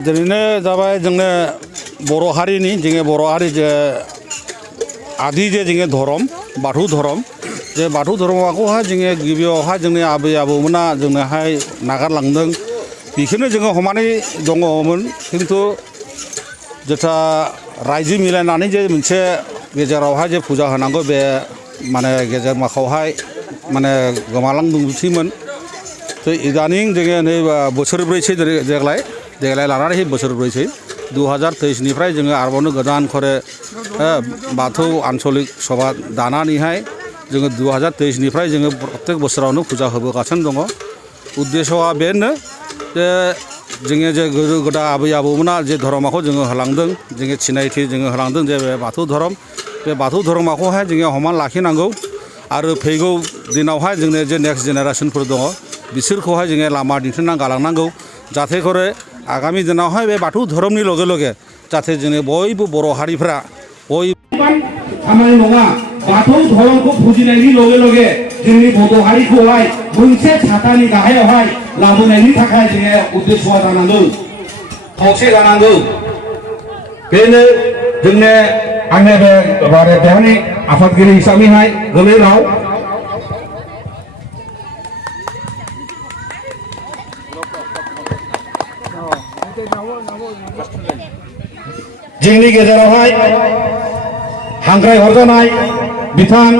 दिनैनो जाबाय जोंनो बर' हारिनि जोंनि बर' हारि जे आदि जे जोंनि धरम बाथौ धरम जे बाथौ धर्मखौहाय जोङो गिबियावहाय जोंनि आबै आबौमोना जोंनोहाय नागारलांदों बेखौनो जोङो हमनानै दङमोन खिन्थु जेथा रायजो मिलायनानै जे मोनसे गेजेरावहाय जे फुजा होनांगौ बे माने गेजेर माखावहाय माने गोमालांदोंसैमोन इदानीं जोङो नै बोसोरब्रैसो देग्लाय लानानै बोसोरब्रैसै 2023निफ्राय जोङो आरोबावनो गोदान खरे बाथौ आन्चलिक सभा दानानैहाय जोङो 2023निफ्राय जोङो प्रत्येक बोसोरावनो फुजा होबोगासिनो दङ उद्देश्यआ बेनो जे जोङो जे गोदो गोदाय आबै आबौमोना जे धर्मखौ जोङो होलांदों जोङो सिनायथि जोङो होलांदों जे बे बाथौ धर्म बे बाथौ धर्मखौहाय जोङो हमना लाखिनांगौ आरो फैगौ दिनावहाय जोंनि जे नेक्स्ट जेनेरेसनफोर दङ बिसोरखौहाय जोङो लामा दिन्थिना गालांनांगौ जाहाथे करे आगामि दिनावहाय बे बाथौ धर्मनि लगे लगे जाहाथे जोङो बयबो बर' हारिफ्रा खामानि नङा बाथौ धर्मखौ फुजिनायनि लगे लगे जोंनि बर' हारिखौहाय मोनसे साथानि गाहायावहाय लाबोनायनि थाखाय जोङो उद्देश्यआ जानांगौ खौसे जानांगौ बेनो जोंनो आंनि बे देहानि आफादगिरि हिसाबैहाय गोलै राव जोंनि गेजेरावहाय हांख्राय हरजानाय बिथां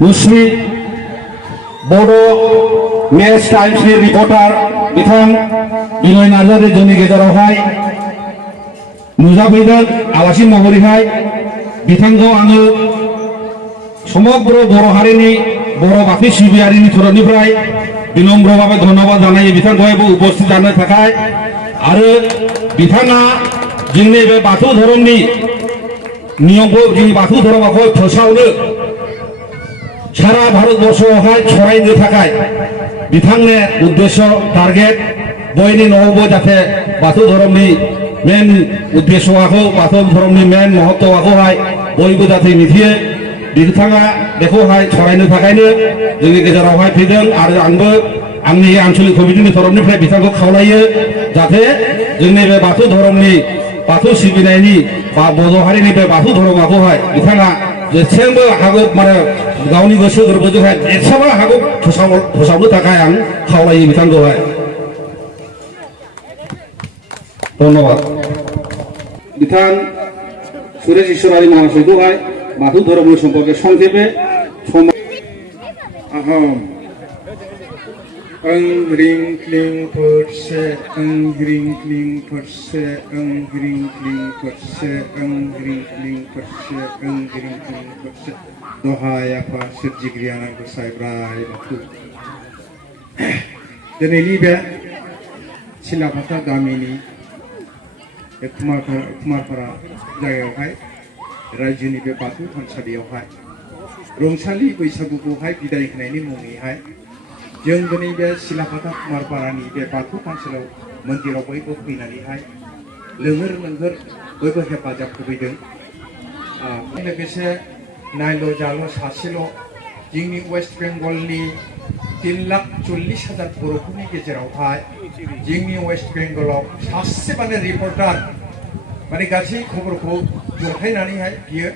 मुस्रि बड' मेस टाइम्सनि रिपर्टार बिथां बिनय नार्जारि जोंनि गेजेरावहाय नुजाफैदों आलासि महरैहाय बिथांखौ आङो समग्र बर' हारिनि बर' बाथौ सिबियारिनि थरफनिफ्राय बिनम्र भाबै धन्यबाद जानाय बिथांखौहायबो उपस्थित जानो थाखाय आरो बिथाङा जोंनि बे बाथौ धर्मनि नियमखौ जोंनि बाथौ धर्मखौ फोसावनो सारा भारतबर्षआवहाय सरायनो थाखाय बिथांनो उद्देश्य टारगेट बयनि न'आवबो जाहाथे बाथौ धर्मनि मेन उद्देश्यखौ बाथौ धर्मनि मेन महत्वखौहाय बयबो जाहाथे मिथियो बिथाङा बेखौहाय सरायनो थाखायनो जोंनि गेजेरावहाय फैदों आरो आंबो आंनि आन्चलिक कमिटिनि तरफनिफ्राय बिथांखौ खावलायो जाहाथे जोंनि बे बाथौ धर्मनि बाथौ सिबिनायनि बा बर' हारिनि बे बाथौ धर्मखौहाय बिथाङा जेसेबांबो हागौ माने गावनि गोसो गोरबोजोंहाय एसेबां हागौ फोसावनो थाखाय आं खावलायो बिथांखौहाय धन्यबाद बिथां सुरेश ईश्वरारि महाशयखौहाय बाथौ धर्मनि सम्पर्के संक्षेपे ओं रिं क्लिं फरसे ओं रिं क्लिं फरसे ओं रिं क्लिं फरसे ओं रिं क्लिं फरसे ओं रिं क्लिं फरसे दहाय आफा सोरजिगिरि आनान गसाइ ब्राय बाथौ दिनैनि बे सिलाफाथा गामिनि कुमारपारा जायगायावहाय रायजोनि बे बाथौ थानसालियावहाय रंसालि बैसागुखौहाय बिदाय होनायनि मुङैहाय जों दिनै बे सिलाफाथा कुमारपारानि बे बाथौ थानसालियाव मन्दिराव बयबो फैनानैहाय लोंहोर लोंहोर बयबो हेफाजाब होफैदों लोगोसे नायल' जाल' सासेल' जोंनि वेस्ट बेंगलनि 3,40,000 बर'फोरनि गेजेरावहाय जोंनि वेस्ट बेंगलाव सासेबानो रिपर्टार माने गासै खबरखौ जथायनानैहाय बियो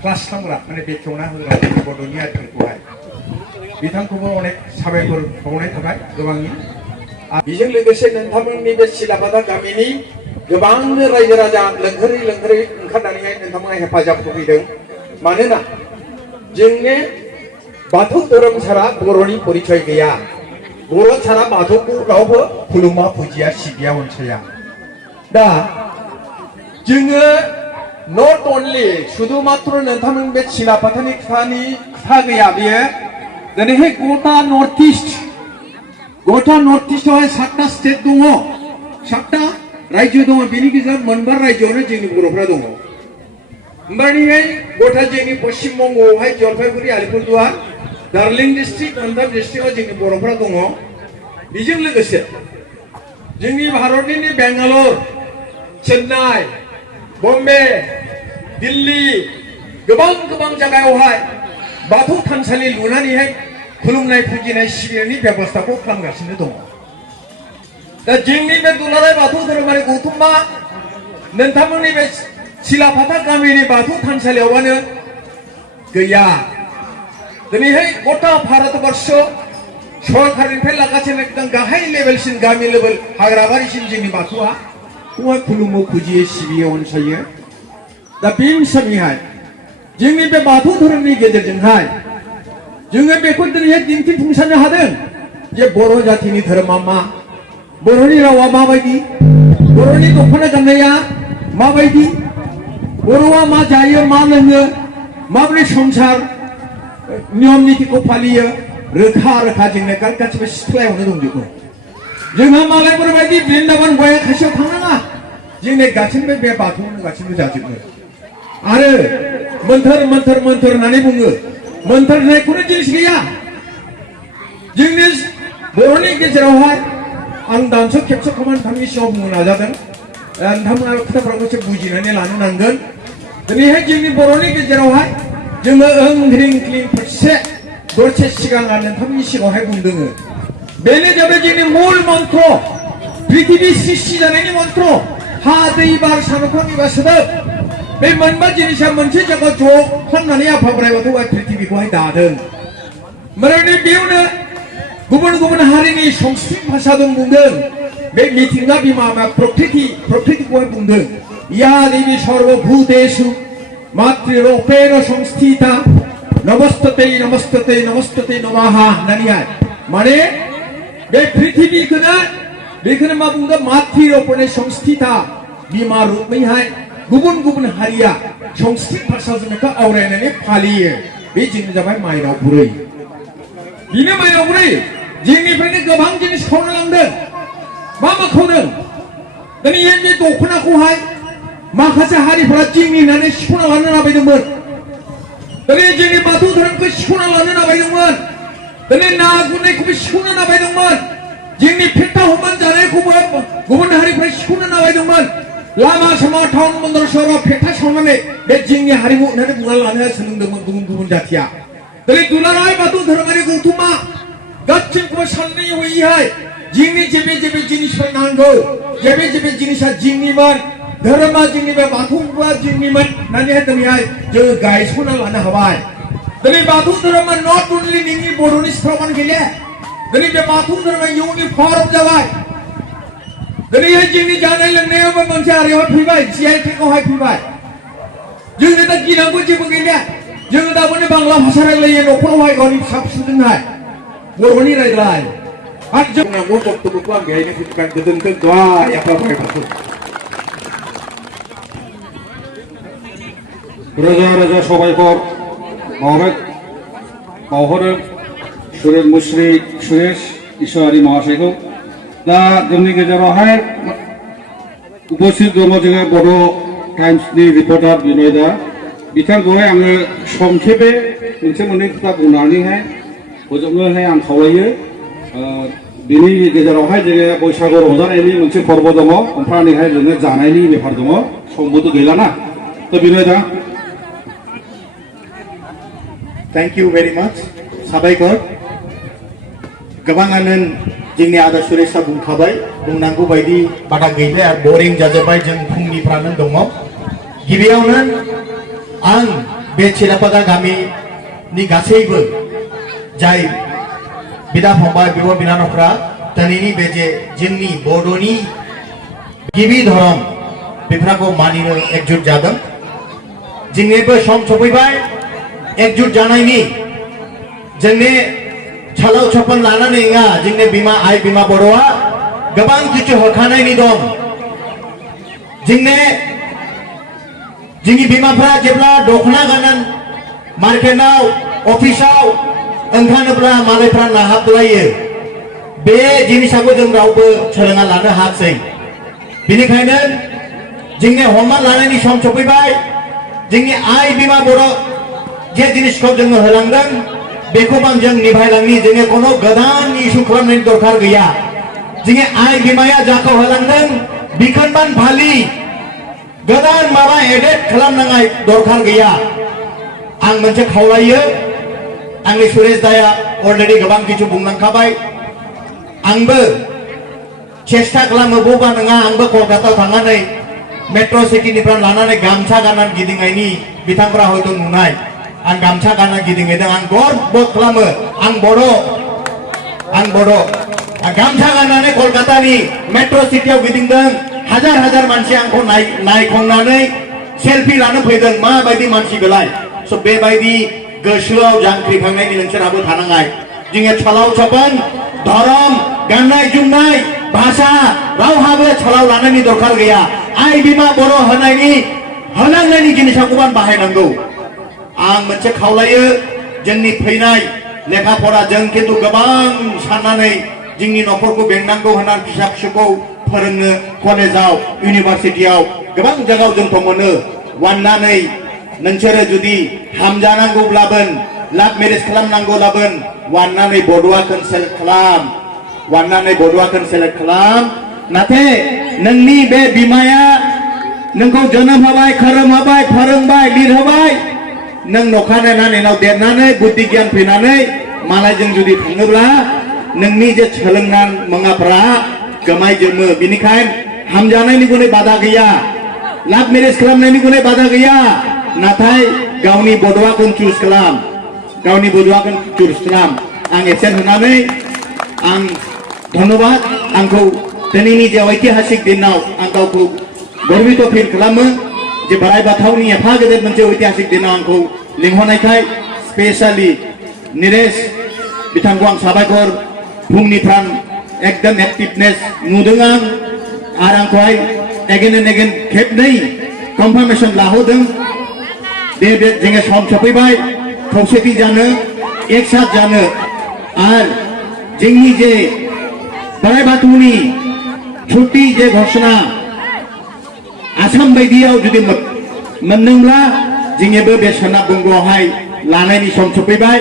क्लास खालामग्रा माने बेखेवना होग्रा बड'नि आर्टिकेलखौहाय बिथांखौबो अनेक साबायखर बावनाय थाबाय गोबांनि बेजों लोगोसे नोंथांमोननि बे सिलाफाथा गामिनि गोबां रायजो राजा लोंहोरै लोंहोरै ओंखारनानैहाय नोंथांमोना हेफाजाब होफैदों मानोना जोंनि बाथौ धोरोम सारा बर'नि परिचय गैया बर' सारा बाथौखौ रावबो खुलुमा फुजिया सिबिया अनसाया दा जोङो नट अनलि शुद्ध मात्र नोंथांमोन बे सिलाफाथानि खोथा गैया बेयो दिनैहाय गथा नर्थ इस्टआवहाय 7टा स्टेट दङ 7टा रायजो दङ बेनि गेजेराव मोनबा रायजोआवनो जोंनि बर'फ्रा दङ ओमफ्राय गथा जोंनि पश्चिम बंगआवहाय जलपाइगुरि आलिपुरदुवार दार्जिलिं डिस्ट्रिक्ट मोनथाम डिस्ट्रिक्टआव जोंनि बर'फ्रा दङ बेजों लोगोसे जोंनि भारतनि बेंगालर चेन्नाइ बम्बे दिल्ली गोबां जायगायावहाय बाथौ थानसालि लुनानैहाय खुलुमनाय फुजिनाय सिबिनायनि बेबस्थाखौ खालामगासिनो दङ दा जोंनि बे दुलाराय बाथौ धोरोमारि गौथुमा नोंथांमोननि बे सिलाफाथा गामिनि बाथौ थानसालियावबानो गैया दिनैहाय गथा भारतबर्ष सरकारनिफ्राय लागासिनो एकदम गाहाय लेभेलसिम गामि लेभेल हाग्राबारिसिम जोंनि बाथौआ बेवहाय खुलुमो फुजियो सिबियो अनसायो दा बे हिसाबैहाय जोंनि बे बाथौ धोरोमनि गेजेरजोंहाय जोङो बेखौ दिनैहाय दिन्थिफुंसारनो हादों जे बर' जाथिनि धोरोमा मा बर'नि रावा माबायदि बर'नि दख'ना गाननाया माबायदि बर'आ मा जायो मा लोङो माबोरै संसार नियम नितिखौ फालियो रोखा रोखा जोंनो गासिबो सिथ्लायावनो दंजोबो जोंहा मालायफोरबायदि बृन्दाबन गया खासियाव थांनाङा जोंनि गासिबो बे बाथौआवनो गासिबो जाजोबो आरो मोन्थोर मोन्थोर मोन्थोर होननानै बुङो मोन्थोर होननाय खुनु जिनिस गैया जोंनि बर'नि गेजेरावहाय आं दानस' खेबस' खामानि नोंथांनि सिगाङाव बुंनो नाजादों नोंथांमोना खोथाफोरखौ एसे बुजिनानै लानो नांगोन दिनैहाय जोंनि बर'नि गेजेरावहाय जोङो ओं ह्रिं क्लिं फारसे दसे सिगां आं नोंथांनि सिगाङावहाय बुंदों बेनो जाबाय जोंनि मुल मन्त्र पृथिबि सृष्टि जानायनि मन्त्र हा दै बार सान अख्रांनि सोदोब बे मोनबा जिनिसा मोनसे जायगायाव ज' खालामनानै आफा बोराइ बाथौआ पृथिबिखौहाय दादों माने बेयावनो गुबुन गुबुन हारिनि संस्कृत भाषा दं बुंदों बे मिथिंगा बिमा प्रकृतिखौहाय बुंदों या देवी सर्वभूतेषु मातृरूपेण संस्थिता नमस्तते नमस्तते नमस्तते नमः होननानैहाय माने बे पृथिबिखौनो मा बुंदों मातृरूपेण संस्थिता बिमा रूपैहाय गुबुन गुबुन हारिया संस्कृत भाषाजों बेखौ आवरायनानै फालियो बे जोंनि जाबाय माइनाव बुरै बिनो माइनाव बुरै जोंनिफ्रायनो गोबां जिनिस खावना लांदों मा खावदों दिनै बे दख'नाखौहाय माखासे हारिफोरा जोंनि होननानै सिख'ना लानो नाबायदोंमोन दिनै जोंनि बाथौ धोरोमखौ सिख'ना लानो नाबायदोंमोन दिनै ना गुरनायखौबो सिख'नो नाबायदोंमोन जोंनि फेटा हमनानै जानायखौबो गुबुन हारिफ्रा सिख'नो नाबायदोंमोन लामा सामा टाउन बन्दर सहराव फेटा सावनानै बे जोंनि हारिमु होननानै बुंना लानो सोलोंदोंमोन गुबुन गुबुन जाथिया दिनै दुलाराय बाथौ धोरोमारि गौथुमा गासैखौबो साननाय हयैहाय जोंनि जेबे जेबे जिनिसफोर नांगौ जेबे जेबे जिनिसा जोंनिमोन धोरोमा जोंनि बे बाथौआ जोंनिमोन होननानैहाय दिनैहाय जोङो गायसनना लानो हाबाय दिनै बाथौ धोरोमा नट अनलि नोंनि बर'नि सिथ्लायावनो गैले दिनै बे बाथौ धोरोमा इउनिफर्म जाबाय दिनैहाय जोंनि जानाय लोंनायावबो मोनसे हारियाव फैबाय GI टेगआवहाय फैबाय जोंनो दा गिनांगौ जेबो गैला जोङो दाबोनो बांला भाषा रायलायो न'खरावहाय गावनि फिसा फिसौजोंहाय बर'नि रायलाय आरो जोंना बक्तब्यखौ आं बेहायनो फैबाय गोदोनिफ्राय दहाय आफा बोराइ बाथौ रोजा रोजा साबायखर बावहरो सुरेश इसोरारि महाशयखौ दा जोंनि गेजेरावहाय उपस्थित दङ जोङो बर' टाइम्सनि रिपर्टार बिनय दा बिथांखौहाय आङो संक्षेपे मोनसे मोननै खोथा बुंनानैहाय फोजोबनोहाय आं खावलायो बिनि गेजेरावहाय जोङो बैसागु रंजानायनि मोनसे फोरबो दङ ओमफ्रायहाय जोङो जानायनि बेफार दङ समबोथ' गैलाना थ' बिनय दा Thank you very much. साबायखर गोबाङानो जोंनि आदा सुरेशआ बुंखाबाय बुंनांगौ बायदि बादा गैला आरो बरिं जाजोब्बाय जों फुंनिफ्रायनो दङ गिबियावनो आं बे चिरापादा गामिनि गासैबो जाय बिदा फंबाय बिब' बिनानावफ्रा दिनैनि बे जे जोंनि बर'नि गिबि धोरोम बेफोरखौ मानिनो एकजुट जादों जोंनिबो सम सफैबाय एकजुट जानायनि जोंनि छालाव छपन लानानै नङा जोंनि बिमा आइ बिमा बर'आ गोबां किछु होखानायनि दं जोंनि बिमाफ्रा जेब्ला दख'ना गाननानै मार्केटआव अफिसाव ओंखारोब्ला मालायफ्रा नाहाबलायो बे जिनिसखौ जों रावबो सोलोंना लानो हायाखै बेनिखायनो जोंनि हमना लानायनि सम सफैबाय जोंनि आइ बिमा बर' जे जिनिसखौ जोङो होलांदों बेखौ जों निभायलांनि जोङो कोनो गोदान इस्यु खालामनायनि दरखार गैया जोंनि आइ बिमाया जाखौ होलांदों बिखौनो फालि गोदान माबा एडेट खालामनांनाय दरखार गैया आं मोनसे खावलायो आंनि सुरेश दाया अलरेडि गोबां किछु बुंलांखाबाय आंबो सेस्था खालामो बबा नङा आंबो कलकातायाव थांनानै मेट्र' सिटिनिफ्राय लानानै गामसा गाननानै गिदिंनायनि बिथांफोरा हयथ' नुनाय आं गामसा गाननानै गिदिंहैदों आं गर्ब खालामो आं बर' आं गामसा गाननानै कलकातानि मेट्र' सिटियाव गिदिंदों हाजार हाजार मानसि आंखौ नायखांनानै सेल्फि लानो फैदों माबायदि मानसि बेलाय स' बेबायदि गोसोआव जांख्रिखांनायनि नोंसोरहाबो थानांगौ जोङो छलाव छपन धरम गाननाय जोमनाय भाषा रावहाबो छलाव लानायनि दरखार गैया आइ बिमा बर' होनांनायनि जिनिसखौबो बाहायनांगौ आं मोनसे खावलायो जोंनि फैनाय लेखा फरा जों खिन्थु गोबां साननानै जोंनि न'खरखौ बेंनांगौ होननानै फिसा फिसौखौ फोरोंनो कलेजाव इउनिभारसिटियाव गोबां जायगायाव जोंखौ मोनो वाननानै नोंसोरो जुदि हामजानांगौब्लाबो लाभ मेरेज खालामनांगौब्लाबो वाननानै बड'वाखौ सेलेक्ट खालाम नाथाय नोंनि बे बिमाया नोंखौ जोनोम होबाय खोरोम होबाय फोरोंबाय लिरहोबाय नों नखानायनानै नाव देरनानै बुद्धि गियान फैनानै मालायजों जुदि थाङोब्ला नोंनि जे सोलोंनाय मुवाफोरा गोमायजोबो बिनिखायनो हामजानायनि गुनै बादा गैया लाभ मेरेज खालामनायनि गुनै बादा गैया नाथाय गावनि बड'वाखौ चुज खालाम आं एसेन होनानै आं धन्यबाद आंखौ दिनैनि जे ऐतिहासिक दिनाव आं गावखौ गर्बित फिल खालामो जे बोराइ बाथौनि एफा गेदेर मोनसे ऐतिहासिक दिनाव आंखौ लिंहरनायखाय स्पेशली निरेश बिथांखौ आं साबायखर फुंनिफ्राय एकदम एक्टिभनेस नुदों आं आरो आंखौहाय एगेन एन्ड एगेन खेबनै कनफार्मेशन लाहोदों दे जोङो सम सफैबाय खौसेथि जानो एकसाथ जानो आरो जोंनि जे बोराइ बाथौनि छुट्टी जे घोषणा आसाम बायदियाव जुदि मोनदोंब्ला जोङोबो बे सोनाब बंगआवहाय लानायनि सम सफैबाय